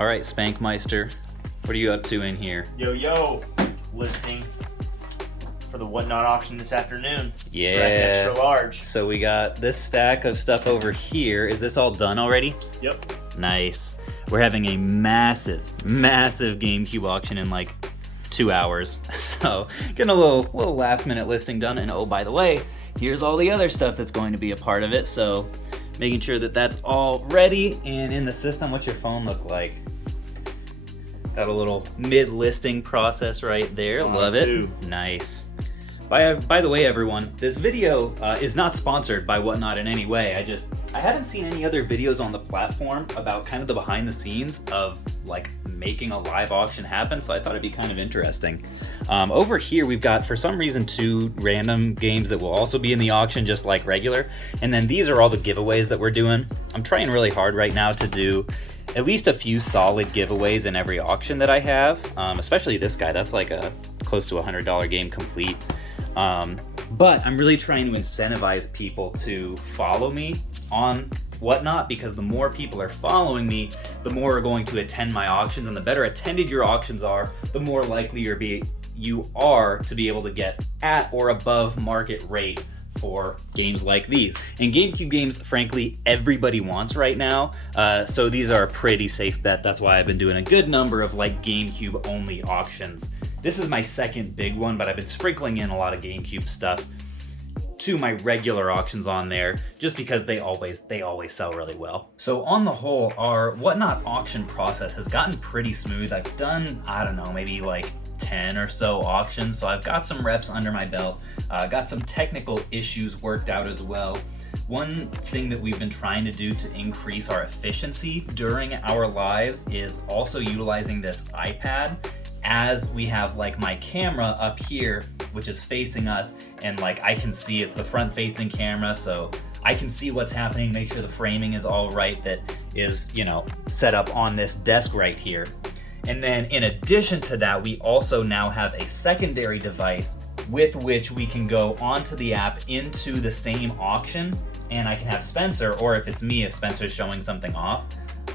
All right, Spankmeister, what are you up to in here? Yo, listing for the Whatnot auction this afternoon. Yeah. Shrek extra large. So we got this stack of stuff over here. Is this all done already? Yep. Nice. We're having a massive GameCube auction in like 2 hours. So getting a little last minute listing done. And oh, by the way, here's all the other stuff that's going to be a part of it. So making sure that that's all ready and in the system. What's your phone look like? Got a little mid-listing process right there. Love it. Nice. By the way, everyone, this video is not sponsored by Whatnot in any way. I haven't seen any other videos on the platform about kind of the behind the scenes of like making a live auction happen, so I thought it'd be kind of interesting. Over here, we've got, for some reason, 2 random games that will also be in the auction just like regular, and then these are all the giveaways that we're doing. I'm trying really hard right now to do at least a few solid giveaways in every auction that I have, especially this guy. That's like a close to $100 game complete. But I'm really trying to incentivize people to follow me on Whatnot, because the more people are following me, the more are going to attend my auctions, and the better attended your auctions are, the more likely you are to be able to get at or above market rate for games like these. And GameCube games, frankly, everybody wants right now. So these are a pretty safe bet. That's why I've been doing a good number of like GameCube only auctions. This is my second big one, but I've been sprinkling in a lot of GameCube stuff to my regular auctions on there, just because they always sell really well. So on the whole, our Whatnot auction process has gotten pretty smooth. I've done, I don't know, maybe like 10 or so auctions, so I've got some reps under my belt, got some technical issues worked out as well. One thing that we've been trying to do to increase our efficiency during our lives is also utilizing this iPad, as we have like my camera up here, which is facing us, and like I can see it's the front facing camera, so I can see what's happening, make sure the framing is all right, that is, set up on this desk right here. And then in addition to that, we also now have a secondary device with which we can go onto the app into the same auction, and I can have Spencer, or if it's me, if Spencer's showing something off,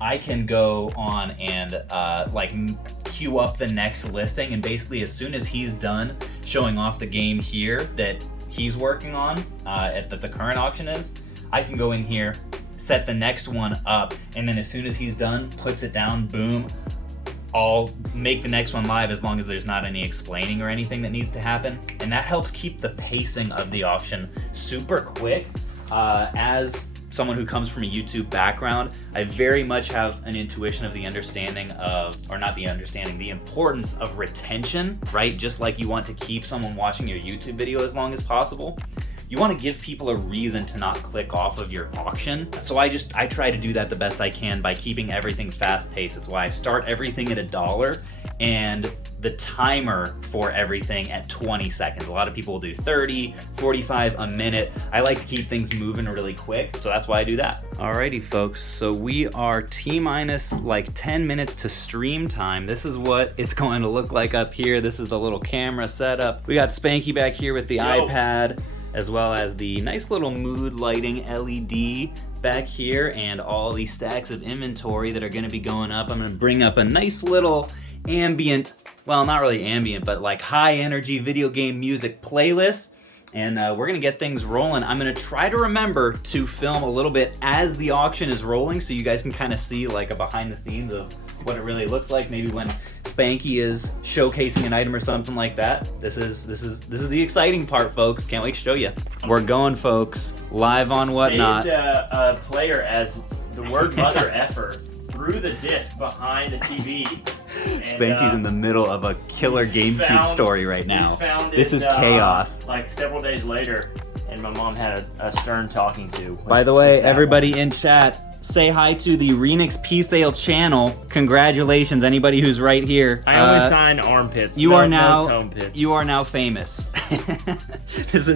I can go on and queue up the next listing, and basically as soon as he's done showing off the game here that he's working on, that the current auction is, I can go in here, set the next one up, and then as soon as he's done, puts it down, boom, I'll make the next one live as long as there's not any explaining or anything that needs to happen. And that helps keep the pacing of the auction super quick. As someone who comes from a YouTube background, I very much have an intuition of the importance of retention, right? Just like you want to keep someone watching your YouTube video as long as possible, you want to give people a reason to not click off of your auction. So I try to do that the best I can by keeping everything fast paced. It's why I start everything at $1 and the timer for everything at 20 seconds. A lot of people will do 30, 45, a minute. I like to keep things moving really quick, so that's why I do that. Alrighty folks, so we are T-minus like 10 minutes to stream time. This is what it's going to look like up here. This is the little camera setup. We got Spanky back here with the iPad, as well as the nice little mood lighting LED back here, and all these stacks of inventory that are gonna be going up. I'm gonna bring up a nice little ambient, well, not really ambient, but like high energy video game music playlist, and we're gonna get things rolling. I'm gonna try to remember to film a little bit as the auction is rolling, so you guys can kind of see like a behind the scenes of what it really looks like, maybe when Spanky is showcasing an item or something like that. This is the exciting part, folks. Can't wait to show you. We're going, folks, live on Whatnot. Saved a player as the word mother effer through the disc behind the TV. Spanky's in the middle of a killer GameCube story right now. This is chaos. Like several days later, and my mom had a stern talking to. By the way, everybody in chat, say hi to the Renix P-Sale channel. Congratulations, anybody who's right here. I only signed armpits. You are now toe pits. You are now famous. This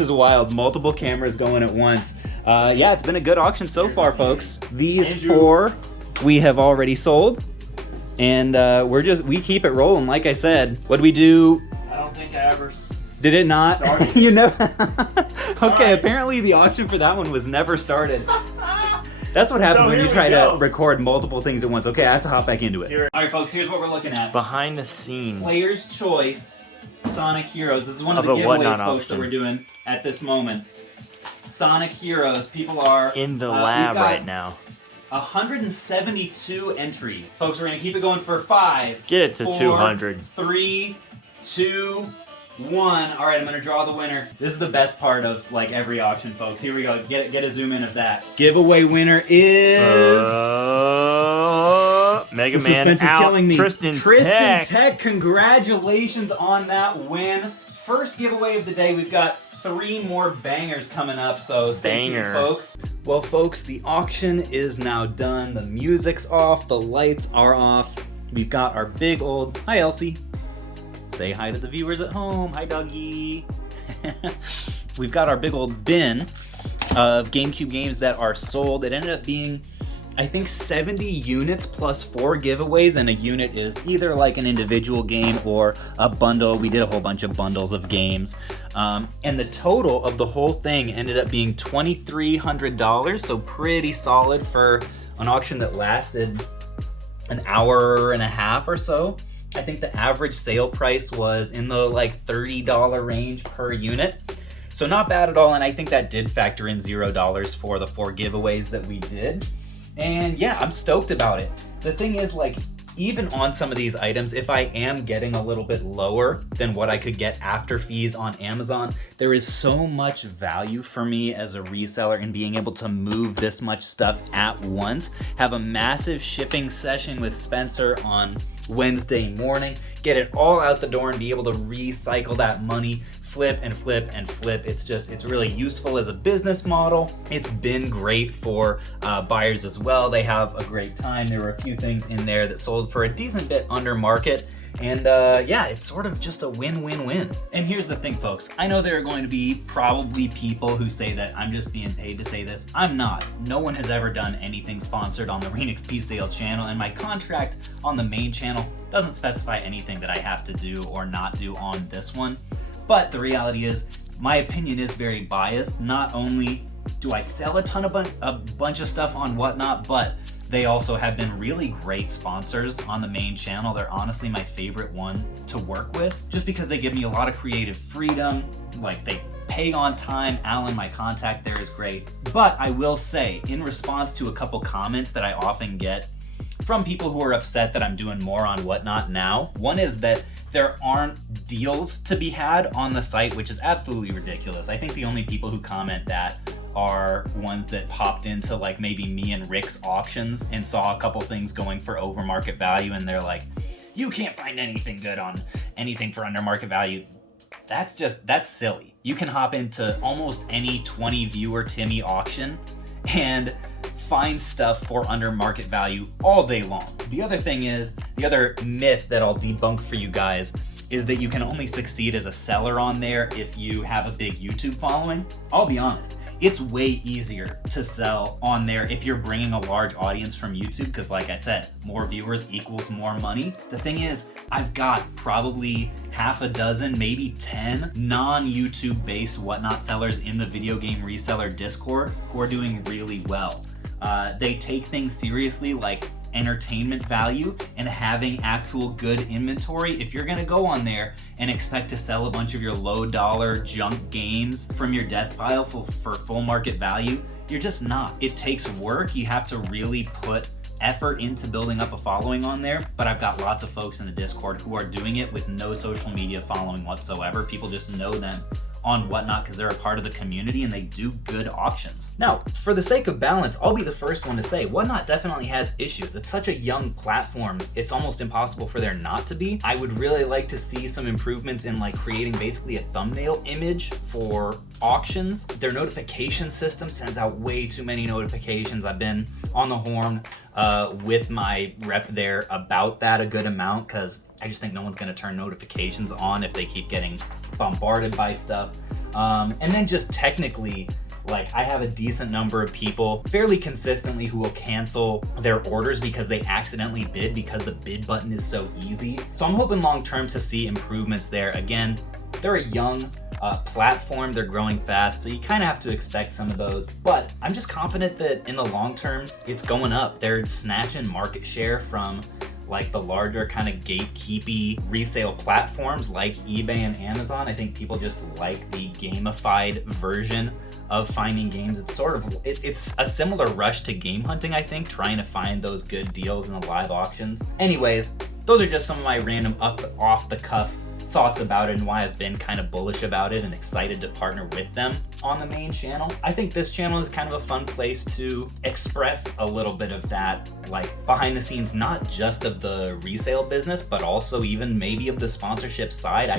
is wild. Multiple cameras going at once. Yeah, it's been a good auction so far, folks. These 4 we have already sold, and we keep it rolling. Like I said, what did we do? I don't think I ever. Did it not? You know. Okay, apparently the auction for that one was never started. That's what happens So when here you we try go. to record multiple things at once. Okay, I have to hop back into it. Here. All right, folks, here's what we're looking at. Behind the scenes. Player's Choice Sonic Heroes. This is one of the Of a whatnot giveaways, folks, that auction. we're doing at this moment. Sonic Heroes. People are In the we've lab got right now. 172 entries. Folks, we're going to keep it going for 5. Get it to 4, 200. 3, 2, 1. All right, I'm going to draw the winner. This is the best part of like every auction, folks. Here we go. Get a zoom in of that. Giveaway winner is... Mega the Man suspense is out. killing me. Tristan Tech. Tech. Congratulations on that win. First giveaway of the day. We've got 3 more bangers coming up, so stay tuned, folks. Well, folks, the auction is now done. The music's off. The lights are off. We've got our big old... Hi, Elsie. Say hi to the viewers at home. Hi, doggy. We've got our big old bin of GameCube games that are sold. It ended up being, I think, 70 units plus 4 giveaways, and a unit is either like an individual game or a bundle. We did a whole bunch of bundles of games. And the total of the whole thing ended up being $2,300, so pretty solid for an auction that lasted an hour and a half or so. I think the average sale price was in the like $30 range per unit. So not bad at all, and I think that did factor in $0 for the 4 giveaways that we did. And yeah, I'm stoked about it. The thing is, like, even on some of these items, if I am getting a little bit lower than what I could get after fees on Amazon, there is so much value for me as a reseller in being able to move this much stuff at once, have a massive shipping session with Spencer on Wednesday morning, get it all out the door and be able to recycle that money, flip and flip and flip. It's really useful as a business model. It's been great for buyers as well. They have a great time. There were a few things in there that sold for a decent bit under market. And yeah, it's sort of just a win-win-win. And here's the thing, folks. I know there are going to be probably people who say that I'm just being paid to say this. I'm not. No one has ever done anything sponsored on the RainXP Sales channel, and my contract on the main channel doesn't specify anything that I have to do or not do on this one. But the reality is, my opinion is very biased. Not only do I sell a bunch of stuff on Whatnot, but they also have been really great sponsors on the main channel. They're honestly my favorite one to work with, just because they give me a lot of creative freedom. Like, they pay on time. Alan, my contact there, is great. But I will say, in response to a couple comments that I often get from people who are upset that I'm doing more on Whatnot now, one is that there aren't deals to be had on the site, which is absolutely ridiculous. I think the only people who comment that are ones that popped into like maybe me and Rick's auctions and saw a couple things going for over market value, and they're like, you can't find anything good on anything for under market value. That's silly. You can hop into almost any 20 viewer Timmy auction and find stuff for under market value all day long. The other thing is, the other myth that I'll debunk for you guys is that you can only succeed as a seller on there if you have a big YouTube following. I'll be honest, it's way easier to sell on there if you're bringing a large audience from YouTube, because like I said, more viewers equals more money. The thing is, I've got probably half a dozen, maybe 10 non-YouTube based Whatnot sellers in the video game reseller Discord who are doing really well. They take things seriously, like entertainment value and having actual good inventory. If you're gonna go on there and expect to sell a bunch of your low dollar junk games from your death pile for full market value, you're just not. It takes work. You have to really put effort into building up a following on there, but I've got lots of folks in the Discord who are doing it with no social media following whatsoever. People just know them on Whatnot because they're a part of the community and they do good auctions. Now, for the sake of balance, I'll be the first one to say Whatnot definitely has issues. It's such a young platform, it's almost impossible for there not to be. I would really like to see some improvements in like creating basically a thumbnail image for auctions. Their notification system sends out way too many notifications. I've been on the horn with my rep there about that a good amount, because I just think no one's gonna turn notifications on if they keep getting bombarded by stuff. And then just technically, like, I have a decent number of people fairly consistently who will cancel their orders because they accidentally bid because the bid button is so easy. So I'm hoping long term to see improvements there. Again, they're a young platform. They're growing fast, so you kind of have to expect some of those. But I'm just confident that in the long term, it's going up. They're snatching market share from like the larger kind of gatekeepy resale platforms like eBay and Amazon. I think people just like the gamified version of finding games. It's sort of, it's a similar rush to game hunting, I think, trying to find those good deals in the live auctions. Anyways, those are just some of my random off the cuff thoughts about it and why I've been kind of bullish about it and excited to partner with them on the main channel. I think this channel is kind of a fun place to express a little bit of that, like behind the scenes, not just of the resale business, but also even maybe of the sponsorship side.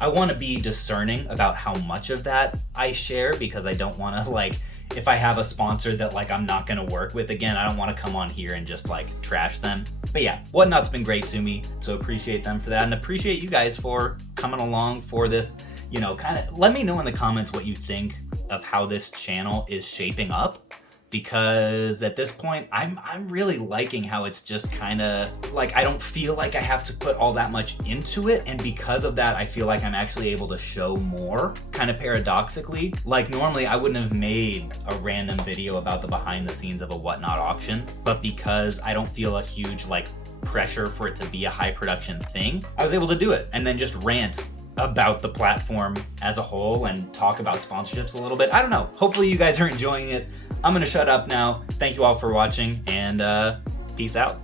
I want to be discerning about how much of that I share, because I don't want to, like, if I have a sponsor that like I'm not gonna work with again, I don't want to come on here and just like trash them. But yeah, Whatnot's been great to me, so appreciate them for that, and appreciate you guys for coming along for this. You know, kind of let me know in the comments what you think of how this channel is shaping up, because at this point I'm really liking how it's just kind of like, I don't feel like I have to put all that much into it, and because of that I feel like I'm actually able to show more, kind of paradoxically. Like normally I wouldn't have made a random video about the behind the scenes of a Whatnot auction, but because I don't feel a huge like pressure for it to be a high production thing, I was able to do it and then just rant about the platform as a whole and talk about sponsorships a little bit. I don't know, hopefully you guys are enjoying it. I'm gonna shut up now. Thank you all for watching, and peace out.